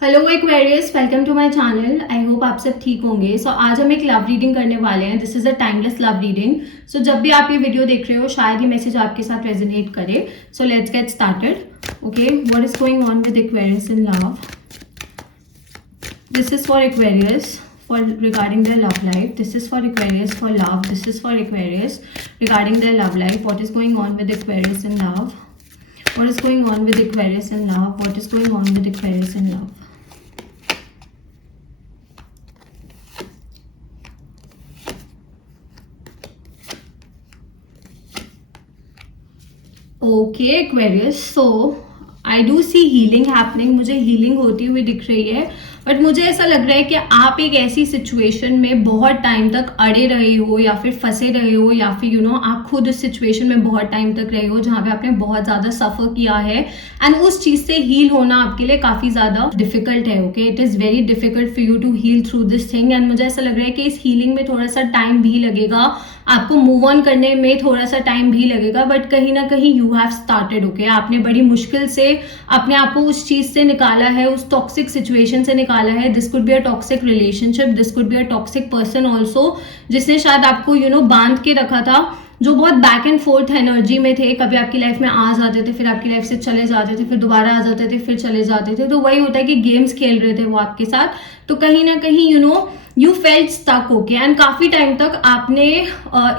Hello Aquarius, welcome to my channel. I hope आप सब ठीक होंगे। आज हम एक लव रीडिंग करने वाले हैं। This is a timeless love reading. जब भी आप ये वीडियो देख रहे हो शायद ये मैसेज आपके साथ रेजोनेट करे। Let's get started. Okay, what is going on with Aquarius in love? This is for Aquarius for regarding their love life. This is for Aquarius for love. This is for Aquarius regarding their love life. What is going on with Aquarius in love? What is going on with Aquarius in love? What is going on with Aquarius in love? Okay Aquarius, so I do see healing happening. मुझे healing होती हुई दिख रही है, but मुझे ऐसा लग रहा है कि आप एक ऐसी सिचुएशन में बहुत टाइम तक अड़े रहे हो या फिर फंसे रहे हो, या फिर आप खुद उस सिचुएशन में बहुत टाइम तक रहे हो जहाँ पे आपने बहुत ज़्यादा सफ़र किया है एंड उस चीज़ से हील होना आपके लिए काफ़ी ज़्यादा डिफिकल्ट है। Okay, it is very difficult for you to heal through this thing and मुझे ऐसा लग रहा है कि इस हीलिंग में थोड़ा सा टाइम भी लगेगा, आपको मूव ऑन करने में थोड़ा सा टाइम भी लगेगा, बट कहीं ना कहीं यू हैव स्टार्टेड। ओके, आपने बड़ी मुश्किल से अपने आप को उस चीज़ से निकाला है, उस टॉक्सिक सिचुएशन से निकाला है। This could be a toxic relationship, this could be a toxic person also, जिसने शायद आपको बांध के रखा था, जो बहुत बैक एंड फोर्थ एनर्जी में थे। कभी आपकी लाइफ में आ जाते थे, फिर आपकी लाइफ से चले जाते थे, फिर दोबारा आ जाते थे, फिर चले जाते थे। तो वही होता है कि गेम्स खेल रहे थे वो आपके साथ। तो कहीं ना कहीं you felt stuck. Okay, and काफी टाइम तक आपने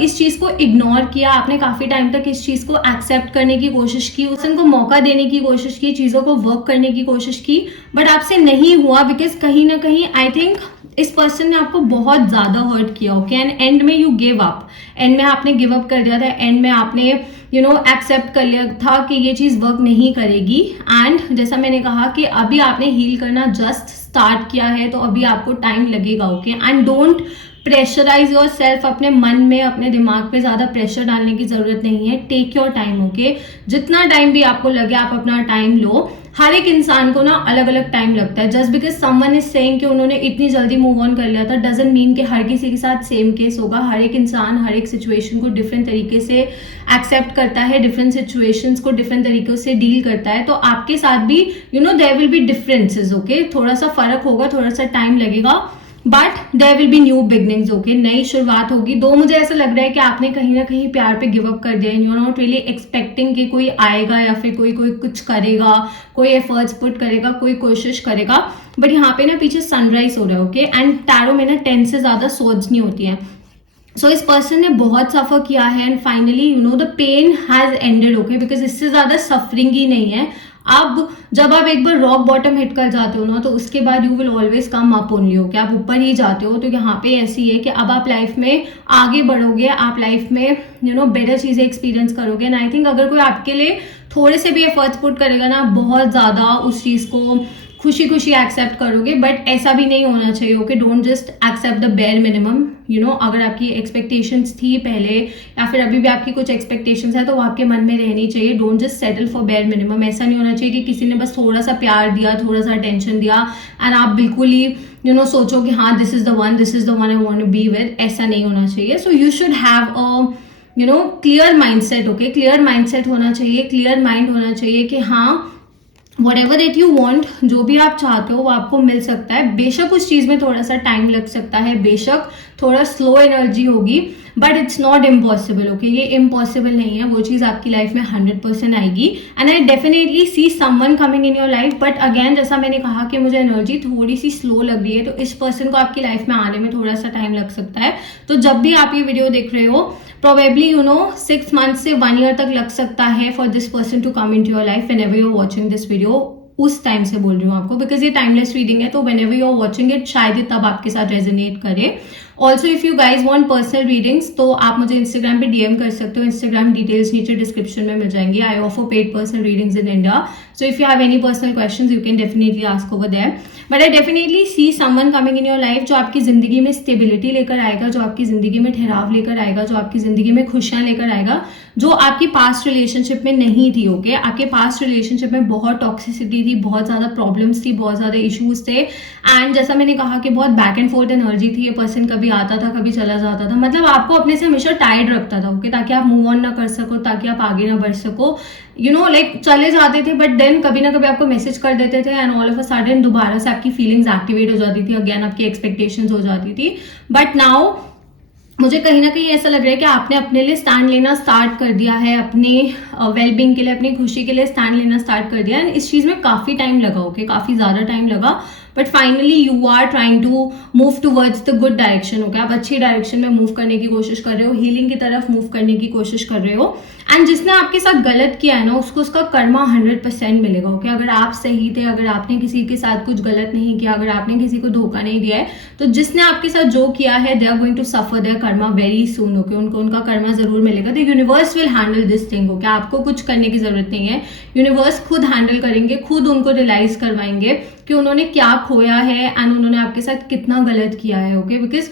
इस चीज को इग्नोर किया, आपने काफी टाइम तक इस चीज को एक्सेप्ट करने की कोशिश की, पर्सन को मौका देने की कोशिश की, चीजों को वर्क करने की कोशिश की, बट आपसे नहीं हुआ। बिकॉज कहीं ना कहीं आई थिंक इस पर्सन ने आपको बहुत ज्यादा हर्ट किया। ओके, एंड एंड में यू गिव अप, एंड में आपने गिव अप कर दिया था, एंड में आपने एक्सेप्ट कर लिया था कि ये चीज वर्क नहीं करेगी। एंड जैसा मैंने कहा कि अभी आपने हील करना जस्ट स्टार्ट किया है, तो अभी आपको टाइम लगेगा। Okay, and don't pressurise yourself. अपने मन में, अपने दिमाग पे ज्यादा प्रेशर डालने की जरूरत नहीं है। Take your time. ओके, जितना टाइम भी आपको लगे आप अपना टाइम लो। हर एक इंसान को अलग अलग टाइम लगता है। Just because someone is saying कि उन्होंने इतनी जल्दी मूव ऑन कर लिया था, डजंट मीन कि हर किसी के साथ सेम केस होगा। हर एक इंसान हर एक सिचुएशन को डिफरेंट तरीके से एक्सेप्ट करता है, डिफरेंट सिचुएशंस को डिफरेंट तरीकों से डील करता है। तो आपके साथ भी there will be differences. Okay, थोड़ा सा फर्क होगा, थोड़ा सा टाइम लगेगा, but there will be new beginnings. Okay, नई शुरुआत होगी। दो मुझे ऐसा लग रहा है कि आपने कहीं ना कहीं प्यार पे गिव अप कर दिया। You are not really expecting कि कोई आएगा या फिर कोई कुछ करेगा, कोई एफर्ट्स पुट करेगा, कोई कोशिश करेगा, बट यहाँ पे पीछे सनराइज हो रहा है। ओके, एंड टैरो में 10 से ज्यादा सोर्ड्स नहीं होती है। सो इस पर्सन ने बहुत सफर किया है and finally the pain has ended. Okay, because इससे ज्यादा सफरिंग ही नहीं है। अब जब आप एक बार रॉक बॉटम हिट कर जाते हो ना, तो उसके बाद you will always come up only. Okay, आप ऊपर ही जाते हो। तो यहाँ पे ऐसी है कि अब आप लाइफ में आगे बढ़ोगे, आप लाइफ में बेटर चीजें एक्सपीरियंस करोगे। एंड आई थिंक अगर कोई आपके लिए थोड़े से भी एफर्ट्स पुट करेगा ना, बहुत ज्यादा उस चीज को खुशी खुशी एक्सेप्ट करोगे। बट ऐसा भी नहीं होना चाहिए। Okay, don't just accept the bare minimum. अगर आपकी एक्सपेक्टेशंस थी पहले या फिर अभी भी आपकी कुछ एक्सपेक्टेशंस है, तो वो आपके मन में रहनी चाहिए। Don't just settle for bare minimum. ऐसा नहीं होना चाहिए कि किसी ने बस थोड़ा सा प्यार दिया, थोड़ा सा अटेंशन दिया एंड आप बिल्कुल ही सोचो कि हाँ this is the one I want to be with. ऐसा नहीं होना चाहिए। So you should have a clear mindset. Okay, clear mindset होना चाहिए, क्लियर माइंड होना चाहिए कि हाँ whatever that you want, जो भी आप चाहते हो वो आपको मिल सकता है। बेशक उस चीज में थोड़ा सा टाइम लग सकता है, बेशक थोड़ा स्लो एनर्जी होगी, but it's not impossible. Okay, ये इम्पॉसिबल नहीं है। वो चीज आपकी लाइफ में 100% आएगी and I definitely see someone coming in your life. But again जैसा मैंने कहा कि मुझे एनर्जी थोड़ी सी स्लो लग रही है, तो इस पर्सन को आपकी लाइफ में आने में थोड़ा सा टाइम लग सकता है। तो जब भी आप ये वीडियो देख रहे हो, प्रोबेबली 6 मंथ से 1 ईयर तक लग सकता है for this person to come into your life. Whenever you are watching this video, उस टाइम से बोल रही हूँ आपको, बिकॉज ये टाइमलेस रीडिंग है। तो whenever you are watching it, शायद ही तब आपके साथ रेजोनेट करे। Also if you guys want personal readings, तो आप मुझे इंस्टाग्राम पे डीएम कर सकते हो। इंस्टाग्राम डिटेल्स नीचे डिस्क्रिप्शन में मिल जाएंगी। I offer paid personal readings in India, so if you have any personal questions you can definitely ask over there. But I definitely see someone coming in your life, जो आपकी जिंदगी में stability लेकर आएगा, जो आपकी जिंदगी में ठहराव लेकर आएगा, जो आपकी जिंदगी में खुशियां लेकर आएगा, जो आपकी पास्ट रिलेशनशिप में नहीं थी। ओके, आपके पास्ट रिलेशनशिप में बहुत टॉक्सिसिटी थी, बहुत ज्यादा प्रॉब्लम्स थी, बहुत ज्यादा इश्यूज थे एंड जैसा मैंने कहा कि बहुत बैक एंड फोर्थ एनर्जी थी। ये पर्सन कभी कभी आता था, कभी चला जाता था, मतलब आपको अपने से हमेशा टाइड रखता था, ओके, ताकि आप मूव ऑन ना कर सको, ताकि आप आगे ना बढ़ सको, यू नो, लाइक चले जाते थे बट देन कभी ना कभी आपको मैसेज कर देते थे and all of a sudden दोबारा से आपकी फीलिंग्स एक्टिवेट हो जाती थी, अगेन आपकी एक्सपेक्टेशंस हो जाती थी। बट नाउ मुझे कहीं ना कहीं ऐसा लग रहा है कि आपने अपने लिए स्टैंड लेना स्टार्ट कर दिया है, अपने वेलबींग के लिए, अपनी खुशी के लिए स्टैंड लेना स्टार्ट कर दिया है। इस चीज़ में काफ़ी टाइम लगा, ओके, काफ़ी ज़्यादा टाइम लगा, but finally you are trying to move towards the good direction, okay, आप अच्छी डायरेक्शन में मूव करने की कोशिश कर रहे हो, हीलिंग की तरफ मूव करने की कोशिश कर रहे हो। एंड जिसने आपके साथ गलत किया है ना, उसको उसका कर्मा 100% मिलेगा, ओके। अगर आप सही थे, अगर आपने किसी के साथ कुछ गलत नहीं किया, अगर आपने किसी को धोखा नहीं दिया है, तो जिसने आपके साथ जो किया है, they are going to suffer their karma very soon, okay, उनको उनका कर्मा जरूर मिलेगा। The universe will handle this thing, okay, आपको कुछ करने की जरूरत नहीं है, यूनिवर्स खुद हैंडल करेंगे, खुद उनको रियलाइज करवाएंगे कि उन्होंने क्या खोया है एंड उन्होंने आपके साथ कितना गलत किया है, okay. Because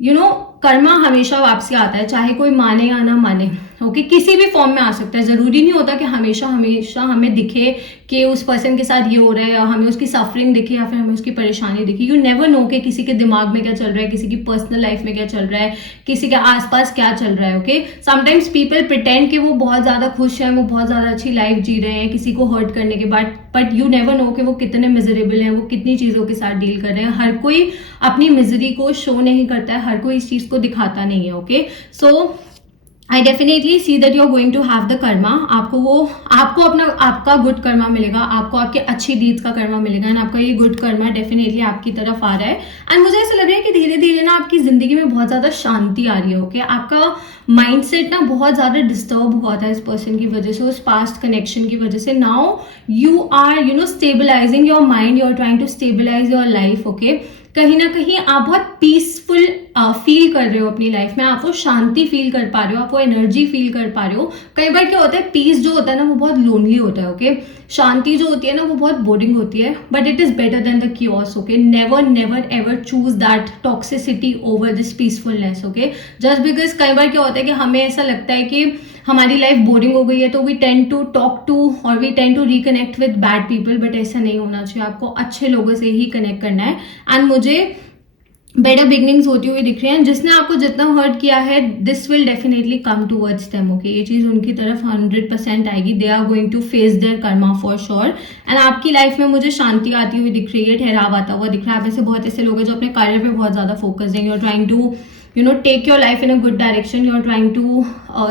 you know, Karma हमेशा वापसी आता है, चाहे कोई माने या ना माने, ओके, किसी भी फॉर्म में आ सकता है। जरूरी नहीं होता कि हमेशा हमेशा हमें दिखे कि उस पर्सन के साथ ये हो रहा है, या हमें उसकी सफरिंग दिखे, या फिर हमें उसकी परेशानी दिखे। यू नेवर नो कि किसी के दिमाग में क्या चल रहा है, किसी की पर्सनल लाइफ में क्या चल रहा है, किसी के आसपास क्या चल रहा है, ओके। समटाइम्स पीपल प्रिटेंड कि वो बहुत ज्यादा खुश हैं, वो बहुत ज्यादा अच्छी लाइफ जी रहे हैं किसी को हर्ट करने के बाद, बट यू नेवर नो कि वो कितने मिजरेबल हैं, वो कितनी चीजों के साथ डील कर रहे हैं। हर कोई अपनी मिजरी को शो नहीं करता है, हर कोई इस चीज को दिखाता नहीं है, okay. So I definitely see that you are going to have the karma, आपको अपना आपका गुड कर्मा मिलेगा, आपको आपके अच्छी डीड्स का कर्मा मिलेगा, एंड आपका ये गुड कर्मा डेफिनेटली आपकी तरफ आ रहा है। एंड मुझे ऐसा लग रहा है कि धीरे धीरे ना आपकी जिंदगी में बहुत ज्यादा शांति आ रही है, ओके। आपका माइंडसेट ना बहुत ज्यादा डिस्टर्ब हुआ था इस पर्सन की वजह से, उस पास्ट कनेक्शन की वजह से। Now you are stabilising your mind, you are trying to stabilise your life, okay. कहीं ना कहीं आप बहुत पीसफुल फील कर रहे हो अपनी लाइफ में, आप वो शांति फील कर पा रहे हो, आप वो एनर्जी फील कर पा रहे हो। कई बार क्या होता है, पीस जो होता है ना वो बहुत लोनली होता है, ओके। शांति जो होती है ना वो बहुत बोरिंग होती है, but it is better than the chaos, okay. Never never ever choose that toxicity over this peacefulness, okay. Just because कई बार क्या होता है कि हमें ऐसा लगता है कि हमारी लाइफ बोरिंग हो गई है, तो we tend to talk to और we tend to reconnect with bad people, but ऐसा नहीं होना चाहिए, आपको अच्छे लोगों से ही कनेक्ट करना है। एंड मुझे बेटर बिगनिंग्स होती हुई दिख रही हैं। जिसने आपको जितना हर्ट किया है, this will definitely come towards them, okay. ये चीज उनकी तरफ 100% आएगी, they are going to face their karma for sure. And आपकी लाइफ में मुझे शांति आती हुई दिख रही है, ठहराव आता हुआ दिख रहा है। आप ऐसे बहुत ऐसे लोग हैं जो अपने कार्य पे बहुत ज्यादा फोकस हैं, you are trying to take your life in a good direction, you're trying to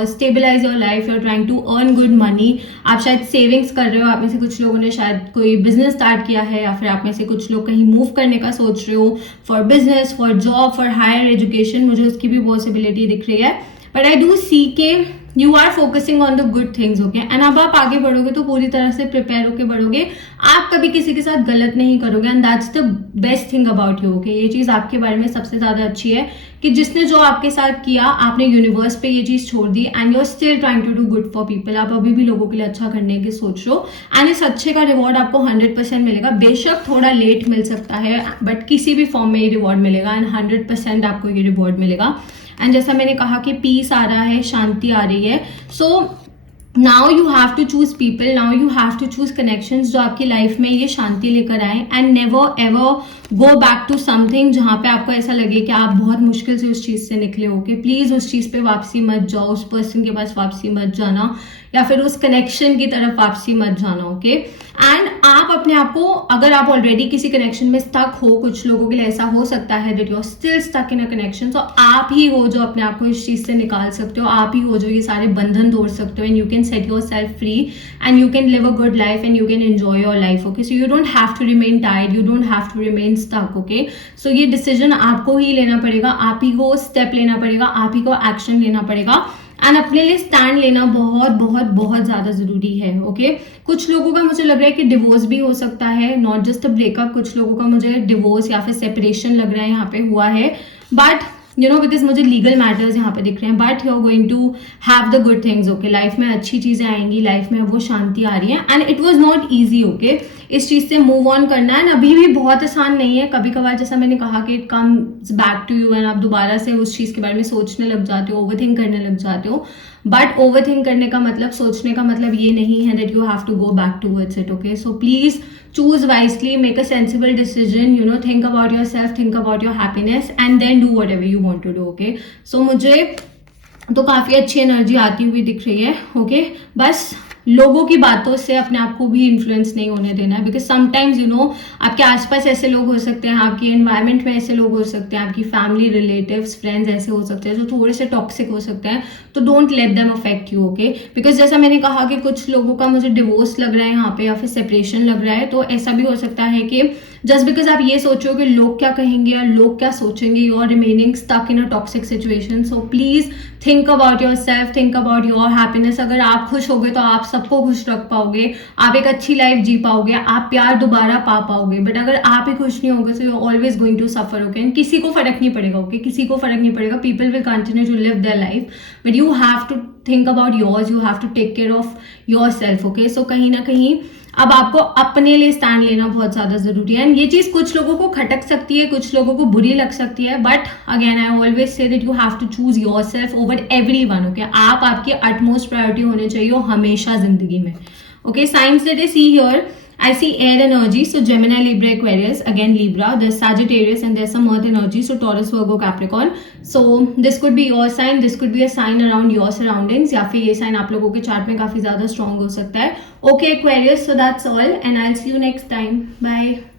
stabilize your life, you're trying to earn good money। आप शायद सेविंग्स कर रहे हो, आप में से कुछ लोगों ने शायद कोई बिजनेस स्टार्ट किया है, या फिर आप में से कुछ लोग कहीं मूव करने का सोच रहे हो, for business, for job, for higher education, मुझे उसकी भी पॉसिबिलिटी दिख रही है। बट आई डू सी के you are focusing on the good things, okay. And अब आप आगे बढ़ोगे तो पूरी तरह से प्रिपेयर होकर बढ़ोगे, आप कभी किसी के साथ गलत नहीं करोगे, and that's the best thing about you, okay. ये चीज आपके बारे में सबसे ज्यादा अच्छी है कि जिसने जो आपके साथ किया, आपने यूनिवर्स पे ये चीज छोड़ दी, and you are still trying to do good for people. आप अभी भी लोगों के लिए अच्छा करने की सोच रहे हो, एंड इस अच्छे का रिवॉर्ड आपको 100% मिलेगा। बेशक थोड़ा लेट मिल सकता है, बट किसी भी फॉर्म में ये रिवॉर्ड मिलेगा, एंड 100% आपको ये रिवॉर्ड मिलेगा। एंड जैसा मैंने कहा कि पीस आ रहा है, शांति आ रही है। So now you have to choose people, now you have to choose connections जो आपकी लाइफ में ये शांति लेकर आए, and never ever go back to something जहां पे आपको ऐसा लगे कि आप बहुत मुश्किल से उस चीज से निकले हो, कि प्लीज उस चीज पे वापसी मत जाओ, उस पर्सन के पास वापसी मत जाना, या फिर उस कनेक्शन की तरफ वापसी मत जाना, ओके। एंड आप अपने आप को, अगर आप ऑलरेडी किसी कनेक्शन में स्टक हो, कुछ लोगों के लिए ऐसा हो सकता है that you are still stuck in a connection, तो आप ही हो जो अपने आप को इस चीज से निकाल सकते हो, आप ही हो जो ये सारे बंधन तोड़ सकते हो, and you can set your self free, and you can live a good life, and you can enjoy your life, okay. So you don't have to remain tired, you don't have to remain stuck, okay. So ये decision आपको ही लेना पड़ेगा, आप ही को step लेना पड़ेगा, आप ही को एक्शन लेना पड़ेगा, एंड अपने लिए स्टैंड लेना बहुत बहुत बहुत ज्यादा जरूरी है, ओके। कुछ लोगों का मुझे लग रहा है कि डिवोर्स भी हो सकता है, नॉट जस्ट अ ब्रेकअप, कुछ लोगों का मुझे डिवोर्स या फिर सेपरेशन लग रहा है यहाँ पे हुआ है, बट बिकॉज मुझे लीगल मैटर्स यहाँ पे दिख रहे हैं, but you are going to have the good things, okay. Life में अच्छी चीजें आएंगी, लाइफ में वो शांति आ रही है, and it was not easy, okay. इस चीज से मूव ऑन करना है, अभी भी बहुत आसान नहीं है। कभी कभार जैसा मैंने कहा कि it comes back to you, and आप दोबारा से उस चीज के बारे में सोचने लग जाते हो, ओवरथिंक करने लग जाते हो, बट ओवर थिंक करने का मतलब, सोचने का मतलब ये नहीं है that you have to go back towards it. Okay, so please choose wisely, make a sensible decision, you know, think about yourself, think about your happiness, and then do whatever you want to do. Okay, so मुझे तो काफ़ी अच्छी energy आती हुई दिख रही है. Okay, बस लोगों की बातों से अपने आप को भी इन्फ्लुएंस नहीं होने देना है, बिकॉज समटाइम्स यू नो आपके आसपास ऐसे लोग हो सकते हैं, आपकी एनवायरनमेंट में ऐसे लोग हो सकते हैं, आपकी फैमिली, रिलेटिव्स, फ्रेंड्स ऐसे हो सकते हैं जो थोड़े से टॉक्सिक हो सकते हैं. तो don't let them affect you. Okay, because जैसा मैंने कहा कि कुछ लोगों का मुझे डिवोर्स लग रहा है यहाँ पे या फिर सेपरेशन लग रहा है, तो ऐसा भी हो सकता है कि जस्ट बिकॉज आप ये सोचो कि लोग क्या कहेंगे या लोग क्या सोचेंगे, you are remaining stuck in a toxic situation. So please think about yourself, think about your happiness. अगर आप खुश होगे तो आप सबको खुश रख पाओगे, आप एक अच्छी लाइफ जी पाओगे, आप प्यार दोबारा पा पाओगे. बट अगर आप ही खुश नहीं होगे तो you are always going to suffer. Okay, and किसी को फर्क नहीं पड़ेगा. ओके, किसी को फर्क नहीं पड़ेगा. People will continue to live their life, but you have to think about yours, you have to take care of your self. Okay, so कहीं ना कहीं अब आपको अपने लिए स्टैंड लेना बहुत ज्यादा जरूरी है. एंड ये चीज कुछ लोगों को खटक सकती है, कुछ लोगों को बुरी लग सकती है, but again I always say that you have to choose yourself over everyone. Okay, आप आपकी अटमोस्ट प्रायोरिटी होने चाहिए हमेशा जिंदगी में. Okay, signs that I see here, I see air energy, so Gemini, Libra, Aquarius, again Libra, there's Sagittarius and there's some earth energy, so Taurus, Virgo, Capricorn. So this could be your sign, this could be a sign around your surroundings, या फिर ये sign आप लोगों के chart में काफी ज्यादा strong हो सकता है. Okay Aquarius, so that's all and I'll see you next time. Bye.